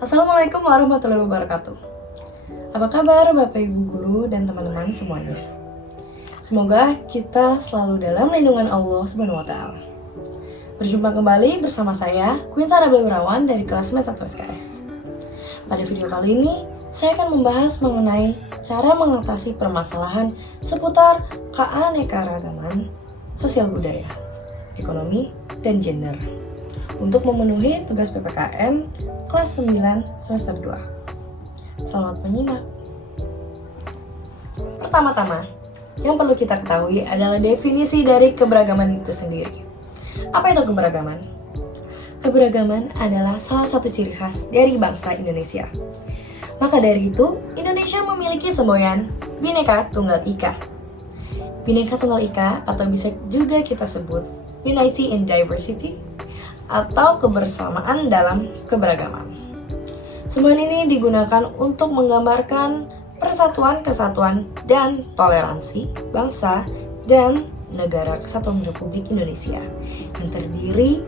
Assalamualaikum warahmatullahi wabarakatuh. Apa kabar Bapak Ibu Guru dan teman-teman semuanya? Semoga kita selalu dalam lindungan Allah Subhanahu wa Ta'ala. Berjumpa kembali bersama saya, Queen Sarah Wirawan dari kelas MET 1 SKS. Pada video kali ini, saya akan membahas mengenai cara mengatasi permasalahan seputar keanekaragaman, sosial budaya, ekonomi, dan gender untuk memenuhi tugas PPKN kelas 9 semester 2. Selamat menyimak. Pertama-tama, yang perlu kita ketahui adalah definisi dari keberagaman itu sendiri. Apa itu keberagaman? Keberagaman adalah salah satu ciri khas dari bangsa Indonesia. Maka dari itu, Indonesia memiliki semboyan Bhinneka Tunggal Ika. Bhinneka Tunggal Ika atau bisa juga kita sebut Unity in Diversity atau kebersamaan dalam keberagaman. Semboyan ini digunakan untuk menggambarkan persatuan, kesatuan, dan toleransi bangsa dan negara kesatuan Republik Indonesia yang terdiri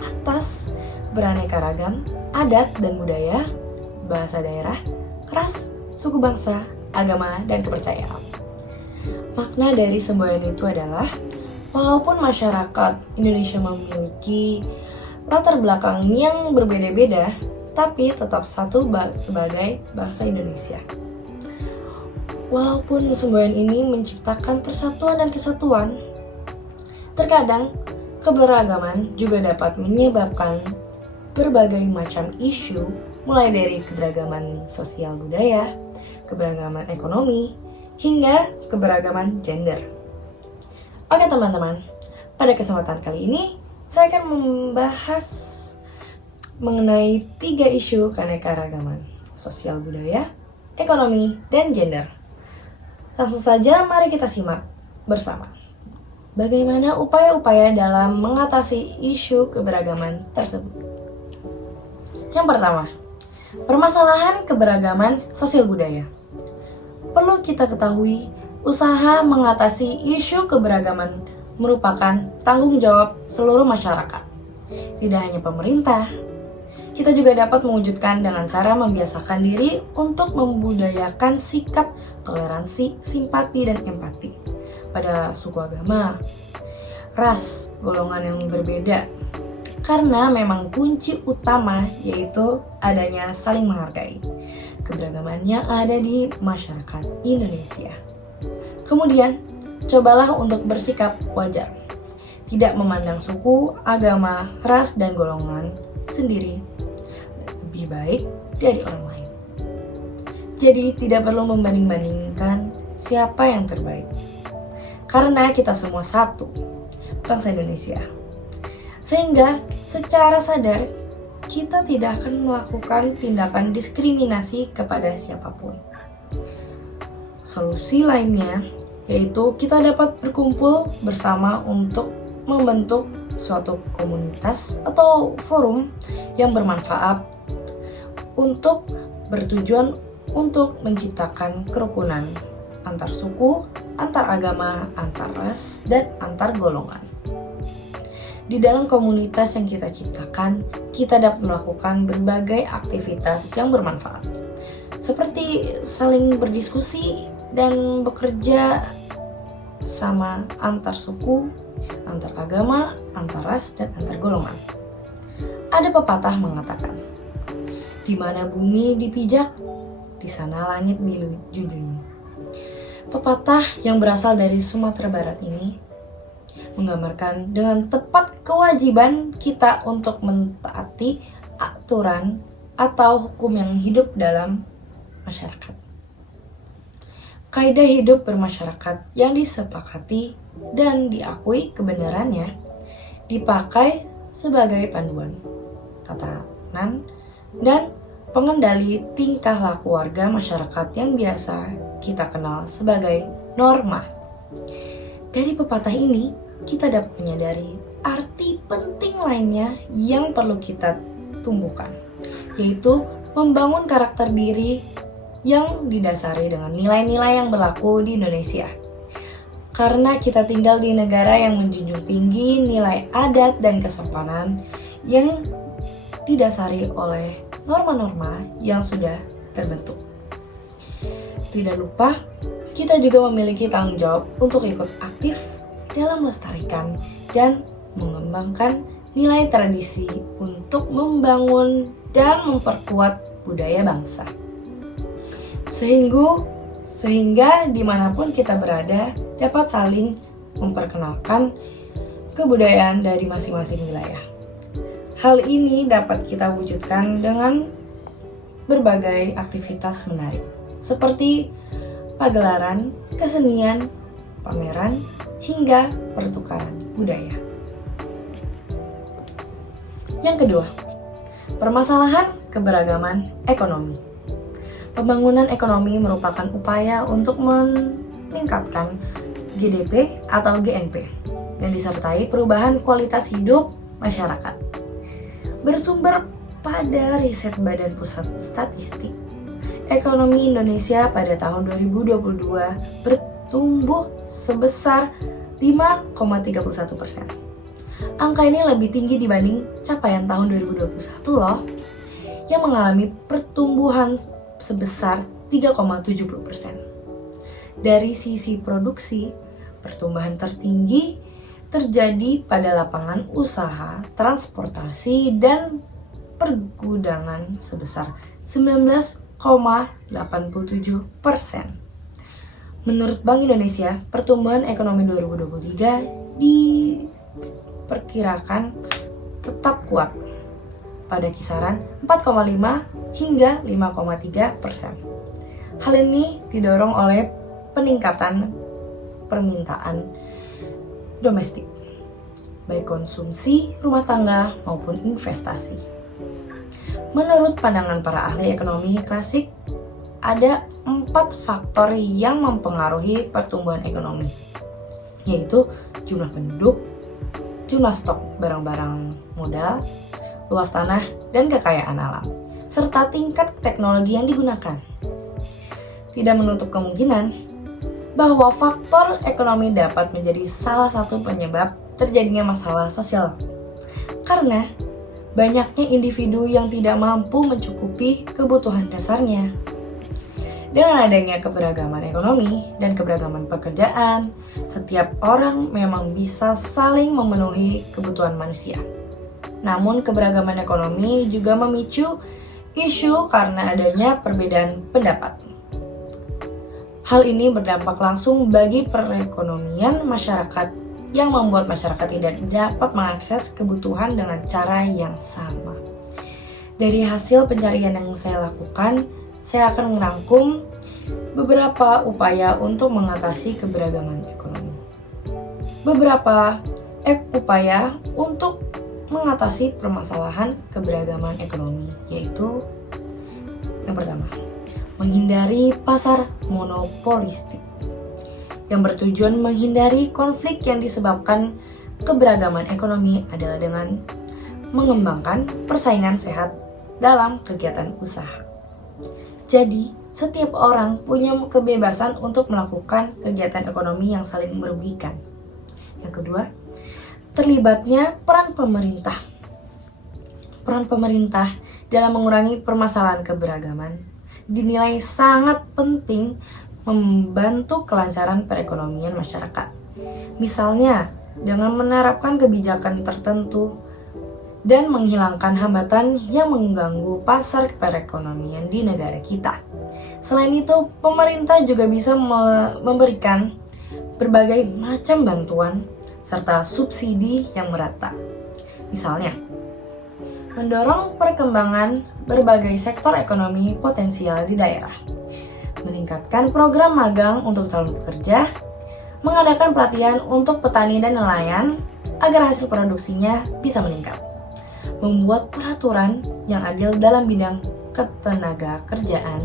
atas beraneka ragam adat dan budaya, bahasa daerah, ras, suku bangsa, agama, dan kepercayaan. Makna dari semboyan itu adalah walaupun masyarakat Indonesia memiliki latar belakang yang berbeda-beda, tapi tetap satu sebagai bangsa Indonesia. Walaupun semboyan ini menciptakan persatuan dan kesatuan, terkadang keberagaman juga dapat menyebabkan berbagai macam isu, mulai dari keberagaman sosial budaya, keberagaman ekonomi, hingga keberagaman gender. Oke teman-teman, pada kesempatan kali ini saya akan membahas mengenai 3 isu keanekaragaman, sosial budaya, ekonomi, dan gender. Langsung saja mari kita simak bersama. Bagaimana upaya-upaya dalam mengatasi isu keberagaman tersebut? Yang pertama, permasalahan keberagaman sosial budaya. Perlu kita ketahui, usaha mengatasi isu keberagaman merupakan tanggung jawab seluruh masyarakat. Tidak hanya pemerintah, kita juga dapat mewujudkan dengan cara membiasakan diri untuk membudayakan sikap toleransi, simpati, dan empati pada suku agama, ras, golongan yang berbeda. Karena memang kunci utama yaitu adanya saling menghargai keberagaman yang ada di masyarakat Indonesia. Kemudian, cobalah untuk bersikap wajar, tidak memandang suku, agama, ras, dan golongan sendiri lebih baik dari orang lain. Jadi tidak perlu membanding-bandingkan siapa yang terbaik, karena kita semua satu, bangsa Indonesia. Sehingga secara sadar kita tidak akan melakukan tindakan diskriminasi kepada siapapun. Solusi lainnya yaitu kita dapat berkumpul bersama untuk membentuk suatu komunitas atau forum yang bermanfaat untuk bertujuan untuk menciptakan kerukunan antar suku, antar agama, antar ras, dan antar golongan. Di dalam komunitas yang kita ciptakan, kita dapat melakukan berbagai aktivitas yang bermanfaat, seperti saling berdiskusi dan bekerja sama antar suku, antar agama, antar ras, dan antar golongan. Ada pepatah mengatakan, di mana bumi dipijak, di sana langit dijunjung. Pepatah yang berasal dari Sumatera Barat ini menggambarkan dengan tepat kewajiban kita untuk mentaati aturan atau hukum yang hidup dalam masyarakat. Kaidah hidup bermasyarakat yang disepakati dan diakui kebenarannya dipakai sebagai panduan, tatanan, dan pengendali tingkah laku warga masyarakat yang biasa kita kenal sebagai norma. Dari pepatah ini, kita dapat menyadari arti penting lainnya yang perlu kita tumbuhkan, yaitu membangun karakter diri yang didasari dengan nilai-nilai yang berlaku di Indonesia. Karena kita tinggal di negara yang menjunjung tinggi nilai adat dan kesopanan yang didasari oleh norma-norma yang sudah terbentuk. Tidak lupa, kita juga memiliki tanggung jawab untuk ikut aktif dalam melestarikan dan mengembangkan nilai tradisi untuk membangun dan memperkuat budaya bangsa. Sehingga dimanapun kita berada dapat saling memperkenalkan kebudayaan dari masing-masing wilayah. Hal ini dapat kita wujudkan dengan berbagai aktivitas menarik, seperti pagelaran, kesenian, pameran, hingga pertukaran budaya. Yang kedua, permasalahan keberagaman ekonomi. Pembangunan ekonomi merupakan upaya untuk meningkatkan GDP atau GNP yang disertai perubahan kualitas hidup masyarakat. Bersumber pada riset Badan Pusat Statistik, ekonomi Indonesia pada tahun 2022 bertumbuh sebesar 5,31%. Angka ini lebih tinggi dibanding capaian tahun 2021 loh, yang mengalami pertumbuhan sebesar 3,70%. Dari sisi produksi, pertumbuhan tertinggi terjadi pada lapangan usaha, transportasi, dan pergudangan sebesar 19,87%. Menurut Bank Indonesia, pertumbuhan ekonomi 2023 diperkirakan tetap kuat pada kisaran 4,5 hingga 5,3%. Hal ini didorong oleh peningkatan permintaan domestik, baik konsumsi rumah tangga maupun investasi. Menurut pandangan para ahli ekonomi klasik, ada 4 faktor yang mempengaruhi pertumbuhan ekonomi, yaitu jumlah penduduk, jumlah stok barang-barang modal, luas tanah, dan kekayaan alam, serta tingkat teknologi yang digunakan. Tidak menutup kemungkinan bahwa faktor ekonomi dapat menjadi salah satu penyebab terjadinya masalah sosial, karena banyaknya individu yang tidak mampu mencukupi kebutuhan dasarnya. Dengan adanya keberagaman ekonomi dan keberagaman pekerjaan, setiap orang memang bisa saling memenuhi kebutuhan manusia. Namun keberagaman ekonomi juga memicu isu karena adanya perbedaan pendapat. Hal ini berdampak langsung bagi perekonomian masyarakat yang membuat masyarakat tidak dapat mengakses kebutuhan dengan cara yang sama. Dari hasil pencarian yang saya lakukan, saya akan merangkum beberapa upaya untuk mengatasi keberagaman ekonomi. Beberapa upaya untuk mengatasi permasalahan keberagaman ekonomi, yaitu yang pertama, menghindari pasar monopolistik yang bertujuan menghindari konflik yang disebabkan keberagaman ekonomi adalah dengan mengembangkan persaingan sehat dalam kegiatan usaha. Jadi, setiap orang punya kebebasan untuk melakukan kegiatan ekonomi yang saling merugikan. Yang kedua, terlibatnya peran pemerintah. Peran pemerintah dalam mengurangi permasalahan keberagaman dinilai sangat penting membantu kelancaran perekonomian masyarakat. Misalnya, dengan menerapkan kebijakan tertentu dan menghilangkan hambatan yang mengganggu pasar perekonomian di negara kita. Selain itu, pemerintah juga bisa memberikan berbagai macam bantuan serta subsidi yang merata. Misalnya, mendorong perkembangan berbagai sektor ekonomi potensial di daerah, meningkatkan program magang untuk calon pekerja, mengadakan pelatihan untuk petani dan nelayan agar hasil produksinya bisa meningkat, membuat peraturan yang adil dalam bidang ketenaga kerjaan,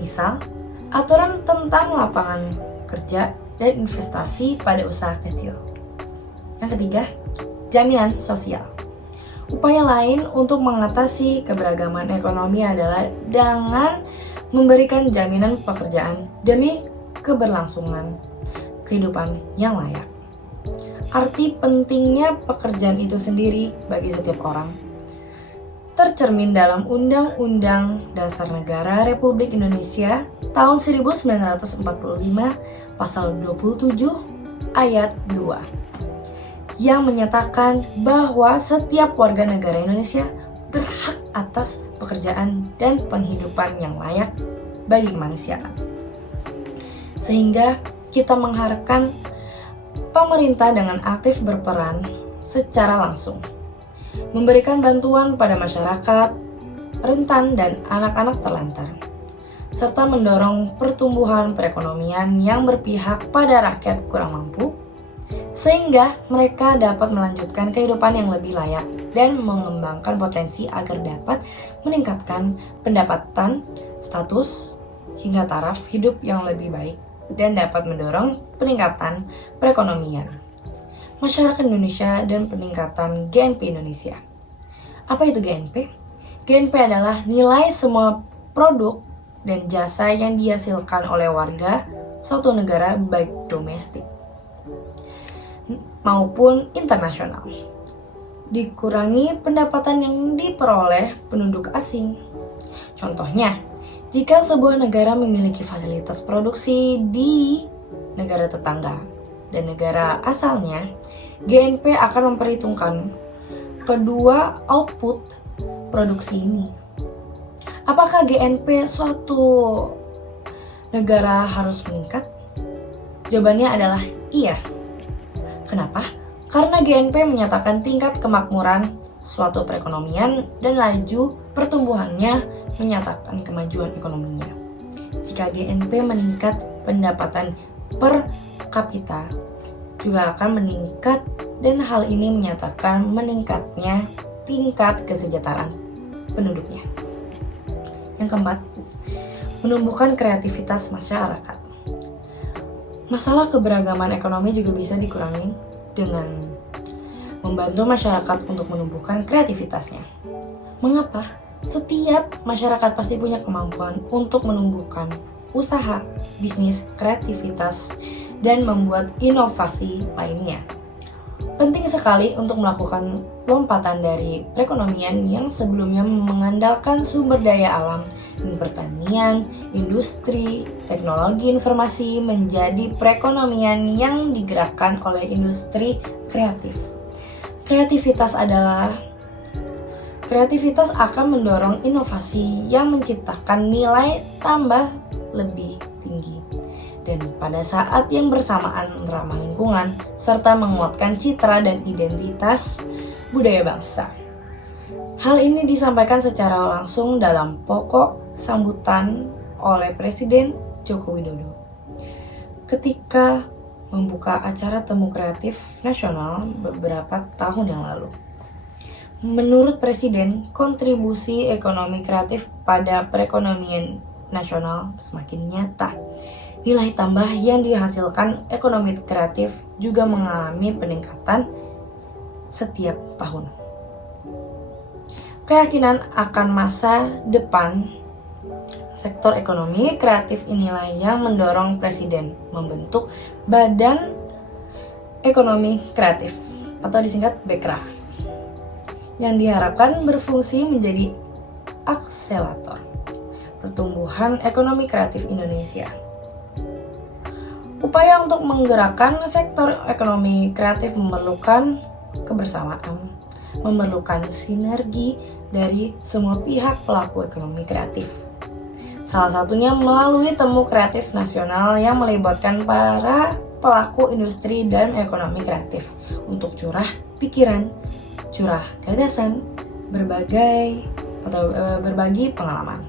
misal aturan tentang lapangan kerja dan investasi pada usaha kecil. Yang ketiga, jaminan sosial. Upaya lain untuk mengatasi keberagaman ekonomi adalah dengan memberikan jaminan pekerjaan demi keberlangsungan kehidupan yang layak. Arti pentingnya pekerjaan itu sendiri bagi setiap orang tercermin dalam Undang-Undang Dasar Negara Republik Indonesia tahun 1945 pasal 27 ayat 2 yang menyatakan bahwa setiap warga negara Indonesia berhak atas pekerjaan dan penghidupan yang layak bagi kemanusiaan. Sehingga kita mengharapkan pemerintah dengan aktif berperan secara langsung memberikan bantuan pada masyarakat rentan dan anak-anak terlantar, serta mendorong pertumbuhan perekonomian yang berpihak pada rakyat kurang mampu, sehingga mereka dapat melanjutkan kehidupan yang lebih layak dan mengembangkan potensi agar dapat meningkatkan pendapatan, status, hingga taraf hidup yang lebih baik dan dapat mendorong peningkatan perekonomian masyarakat Indonesia dan peningkatan GNP Indonesia. Apa itu GNP? GNP adalah nilai semua produk dan jasa yang dihasilkan oleh warga suatu negara baik domestik maupun internasional, dikurangi pendapatan yang diperoleh penduduk asing. Contohnya, jika sebuah negara memiliki fasilitas produksi di negara tetangga dan negara asalnya, GNP akan memperhitungkan kedua output produksi ini. Apakah GNP suatu negara harus meningkat? Jawabannya adalah iya. Kenapa? Karena GNP menyatakan tingkat kemakmuran suatu perekonomian dan laju pertumbuhannya menyatakan kemajuan ekonominya. Jika GNP meningkat, pendapatan per kapita juga akan meningkat dan hal ini menyatakan meningkatnya tingkat kesejahteraan penduduknya. Yang keempat, menumbuhkan kreativitas masyarakat. Masalah keberagaman ekonomi juga bisa dikurangi dengan membantu masyarakat untuk menumbuhkan kreativitasnya. Mengapa? Setiap masyarakat pasti punya kemampuan untuk menumbuhkan usaha, bisnis, kreativitas, dan membuat inovasi lainnya. Penting sekali untuk melakukan lompatan dari perekonomian yang sebelumnya mengandalkan sumber daya alam dan pertanian, industri, teknologi informasi menjadi perekonomian yang digerakkan oleh industri kreatif. Kreativitas akan mendorong inovasi yang menciptakan nilai tambah lebih tinggi dan pada saat yang bersamaan ramah lingkungan serta menguatkan citra dan identitas budaya bangsa. Hal ini disampaikan secara langsung dalam pokok sambutan oleh Presiden Joko Widodo ketika membuka acara Temu Kreatif Nasional beberapa tahun yang lalu. Menurut Presiden, kontribusi ekonomi kreatif pada perekonomian nasional semakin nyata. Nilai tambah yang dihasilkan ekonomi kreatif juga mengalami peningkatan setiap tahun. Keyakinan akan masa depan sektor ekonomi kreatif inilah yang mendorong Presiden membentuk Badan Ekonomi Kreatif atau disingkat Bekraf yang diharapkan berfungsi menjadi akselerator pertumbuhan ekonomi kreatif Indonesia. Upaya untuk menggerakkan sektor ekonomi kreatif memerlukan kebersamaan, memerlukan sinergi dari semua pihak pelaku ekonomi kreatif. Salah satunya melalui Temu Kreatif Nasional yang melibatkan para pelaku industri dan ekonomi kreatif untuk curah pikiran, curah gagasan, berbagi pengalaman,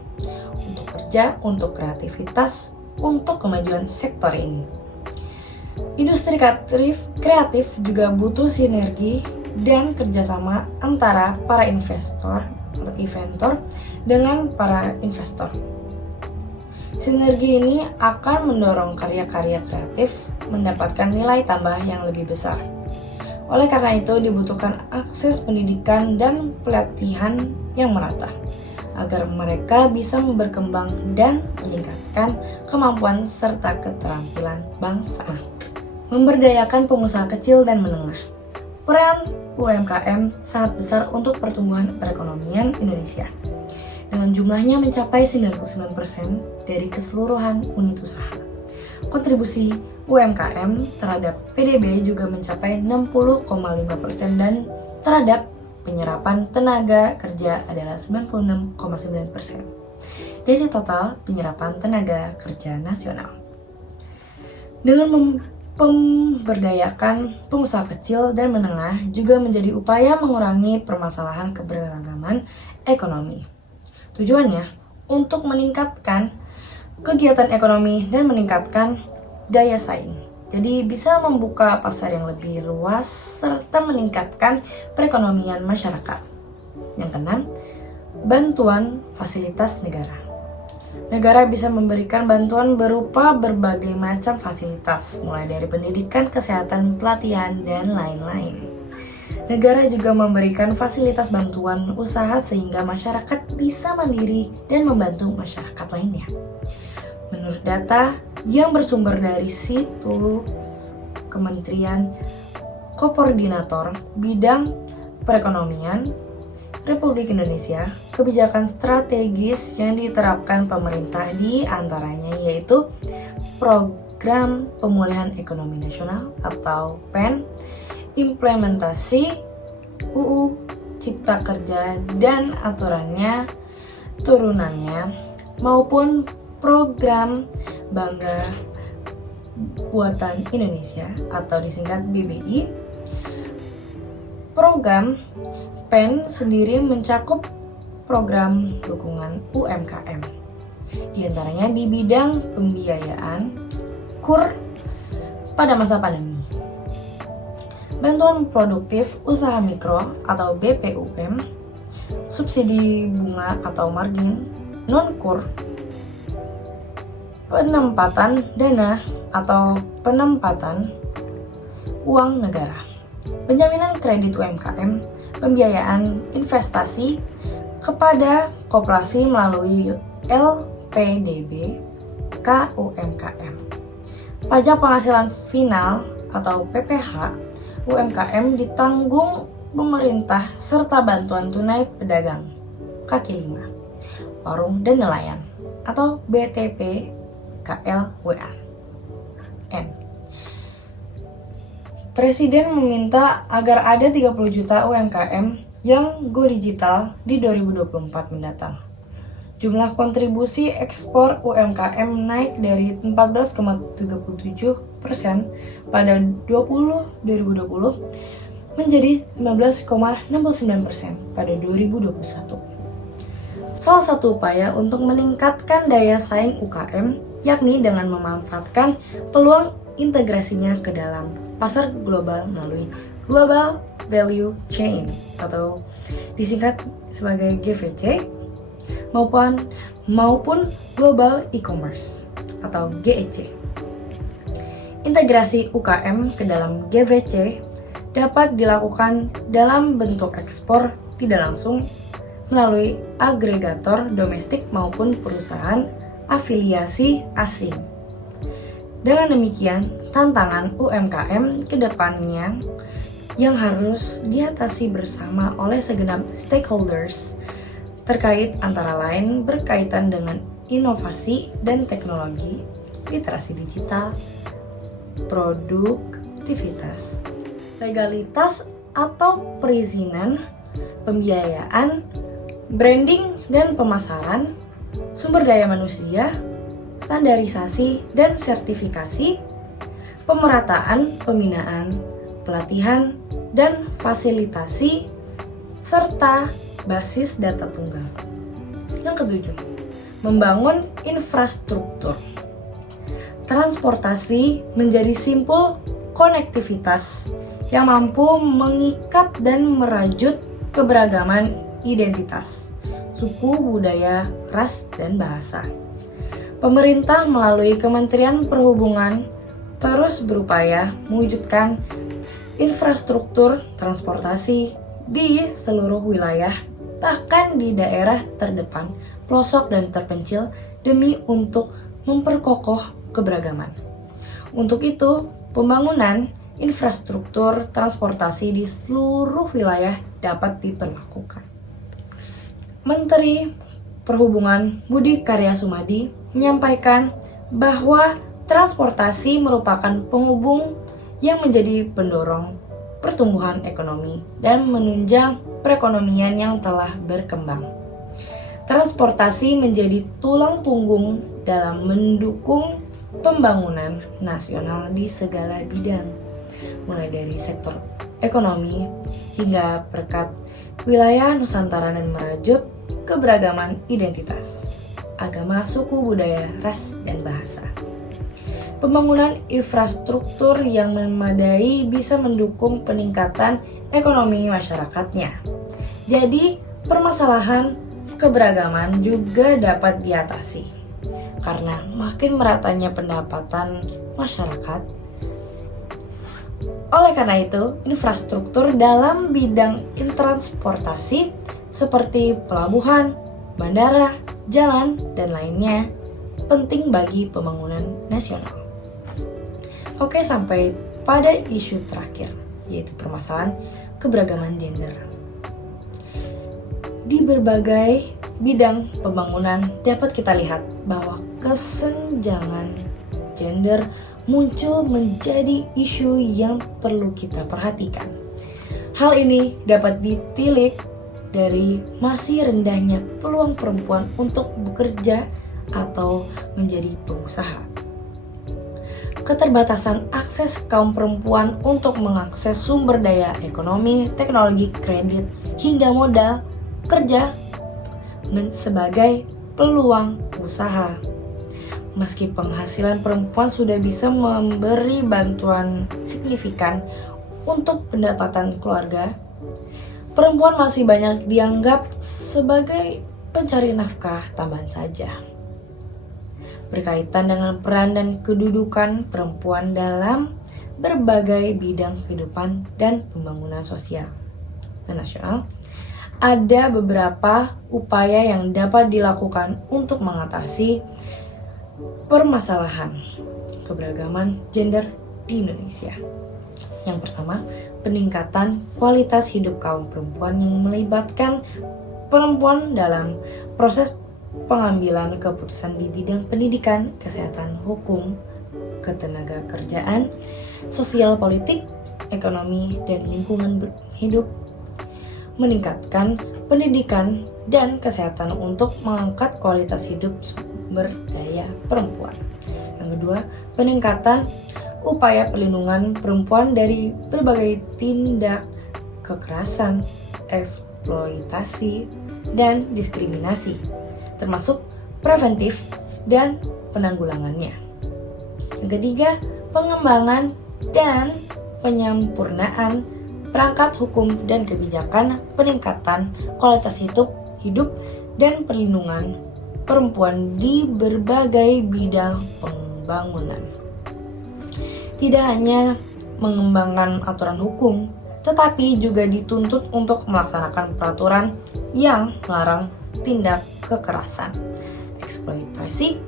untuk kerja, untuk kreativitas, untuk kemajuan sektor ini. Industri kreatif juga butuh sinergi dan kerjasama antara para investor atau inventor dengan para investor. Sinergi ini akan mendorong karya-karya kreatif mendapatkan nilai tambah yang lebih besar. Oleh karena itu dibutuhkan akses pendidikan dan pelatihan yang merata agar mereka bisa berkembang dan meningkatkan kemampuan serta keterampilan bangsa. Memberdayakan pengusaha kecil dan menengah. peran UMKM sangat besar untuk pertumbuhan perekonomian Indonesia, dengan jumlahnya mencapai 99% dari keseluruhan unit usaha. Kontribusi UMKM terhadap PDB juga mencapai 60,5% dan terhadap penyerapan tenaga kerja adalah 96,9% dari total penyerapan tenaga kerja nasional. Dengan pemberdayakan pengusaha kecil dan menengah juga menjadi upaya mengurangi permasalahan keberagaman ekonomi. Tujuannya untuk meningkatkan kegiatan ekonomi dan meningkatkan daya saing. Jadi bisa membuka pasar yang lebih luas serta meningkatkan perekonomian masyarakat. Yang keenam, bantuan fasilitas negara. Negara bisa memberikan bantuan berupa berbagai macam fasilitas, mulai dari pendidikan, kesehatan, pelatihan, dan lain-lain. Negara juga memberikan fasilitas bantuan usaha sehingga masyarakat bisa mandiri dan membantu masyarakat lainnya. Menurut data yang bersumber dari situs Kementerian Koordinator Bidang Perekonomian Republik Indonesia, kebijakan strategis yang diterapkan pemerintah di antaranya yaitu Program Pemulihan Ekonomi Nasional atau PEN, implementasi UU Cipta Kerja dan aturannya, turunannya, maupun program Bangga Buatan Indonesia atau disingkat BBI. Program PEN sendiri mencakup program dukungan UMKM, di antaranya di bidang pembiayaan KUR pada masa pandemi, bantuan produktif usaha mikro atau BPUM, subsidi bunga atau margin non-KUR, penempatan dana atau penempatan uang negara, penjaminan kredit UMKM, pembiayaan investasi kepada koperasi melalui LPDB KUMKM, pajak penghasilan final atau PPh UMKM ditanggung pemerintah serta bantuan tunai pedagang kaki lima, warung dan nelayan atau BTP KLWN. Presiden meminta agar ada 30 juta UMKM yang go digital di 2024 mendatang. Jumlah kontribusi ekspor UMKM naik dari 14,37% pada 2020 menjadi 15,69% pada 2021. Salah satu upaya untuk meningkatkan daya saing UKM yakni dengan memanfaatkan peluang integrasinya ke dalam pasar global melalui Global Value Chain atau disingkat sebagai GVC maupun Global E-commerce atau GEC. Integrasi UKM ke dalam GVC dapat dilakukan dalam bentuk ekspor tidak langsung melalui agregator domestik maupun perusahaan afiliasi asing. Dengan demikian, tantangan UMKM ke depannya yang harus diatasi bersama oleh segenap stakeholders terkait antara lain berkaitan dengan inovasi dan teknologi, literasi digital, produktivitas, legalitas atau perizinan, pembiayaan, branding dan pemasaran, sumber daya manusia, standarisasi dan sertifikasi, pemerataan, pembinaan, pelatihan, dan fasilitasi, serta basis data tunggal. Yang ketujuh, membangun infrastruktur. Transportasi menjadi simpul konektivitas yang mampu mengikat dan merajut keberagaman identitas, suku, budaya, ras, dan bahasa. Pemerintah melalui Kementerian Perhubungan terus berupaya mewujudkan infrastruktur transportasi di seluruh wilayah, bahkan di daerah terdepan, pelosok, dan terpencil demi untuk memperkokoh keberagaman. Untuk itu, pembangunan infrastruktur transportasi di seluruh wilayah dapat diberlakukan. Menteri Perhubungan Budi Karya Sumadi menyampaikan bahwa transportasi merupakan penghubung yang menjadi pendorong pertumbuhan ekonomi dan menunjang perekonomian yang telah berkembang. Transportasi menjadi tulang punggung dalam mendukung pembangunan nasional di segala bidang, mulai dari sektor ekonomi hingga perekat wilayah Nusantara dan merajut keberagaman identitas, agama, suku, budaya, ras, dan bahasa. Pembangunan infrastruktur yang memadai bisa mendukung peningkatan ekonomi masyarakatnya. Jadi, permasalahan keberagaman juga dapat diatasi. Karena makin meratanya pendapatan masyarakat. Oleh karena itu, infrastruktur dalam bidang transportasi seperti pelabuhan, bandara, jalan, dan lainnya penting bagi pembangunan nasional. Oke, sampai pada isu terakhir, yaitu permasalahan keberagaman gender. Di berbagai bidang pembangunan dapat kita lihat bahwa kesenjangan gender muncul menjadi isu yang perlu kita perhatikan. Hal ini dapat ditilik dari masih rendahnya peluang perempuan untuk bekerja atau menjadi pengusaha. Keterbatasan akses kaum perempuan untuk mengakses sumber daya ekonomi, teknologi, kredit, hingga modal kerja sebagai peluang usaha. Meski penghasilan perempuan sudah bisa memberi bantuan signifikan untuk pendapatan keluarga, perempuan masih banyak dianggap sebagai pencari nafkah tambahan saja. Berkaitan dengan peran dan kedudukan perempuan dalam berbagai bidang kehidupan dan pembangunan sosial dan nasional, ada beberapa upaya yang dapat dilakukan untuk mengatasi permasalahan keberagaman gender di Indonesia. Yang pertama, peningkatan kualitas hidup kaum perempuan yang melibatkan perempuan dalam proses pengambilan keputusan di bidang pendidikan, kesehatan, hukum, ketenagakerjaan, sosial, politik, ekonomi, dan lingkungan hidup. Meningkatkan pendidikan dan kesehatan untuk mengangkat kualitas hidup sumber daya perempuan. Yang kedua, peningkatan upaya perlindungan perempuan dari berbagai tindak kekerasan, eksploitasi, dan diskriminasi, termasuk preventif dan penanggulangannya. Yang ketiga, pengembangan dan penyempurnaan perangkat hukum dan kebijakan, peningkatan kualitas hidup dan perlindungan perempuan di berbagai bidang pembangunan. Tidak hanya mengembangkan aturan hukum, tetapi juga dituntut untuk melaksanakan peraturan yang melarang tindak kekerasan, eksploitasi,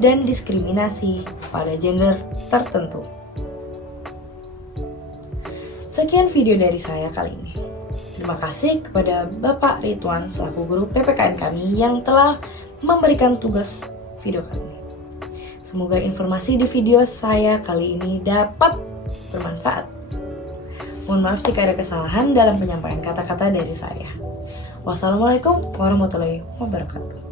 dan diskriminasi pada gender tertentu. Sekian video dari saya kali ini. Terima kasih kepada Bapak Ridwan selaku guru PPKN kami yang telah memberikan tugas video kali ini. Semoga informasi di video saya kali ini dapat bermanfaat. Mohon maaf jika ada kesalahan dalam penyampaian kata-kata dari saya. Wassalamualaikum warahmatullahi wabarakatuh.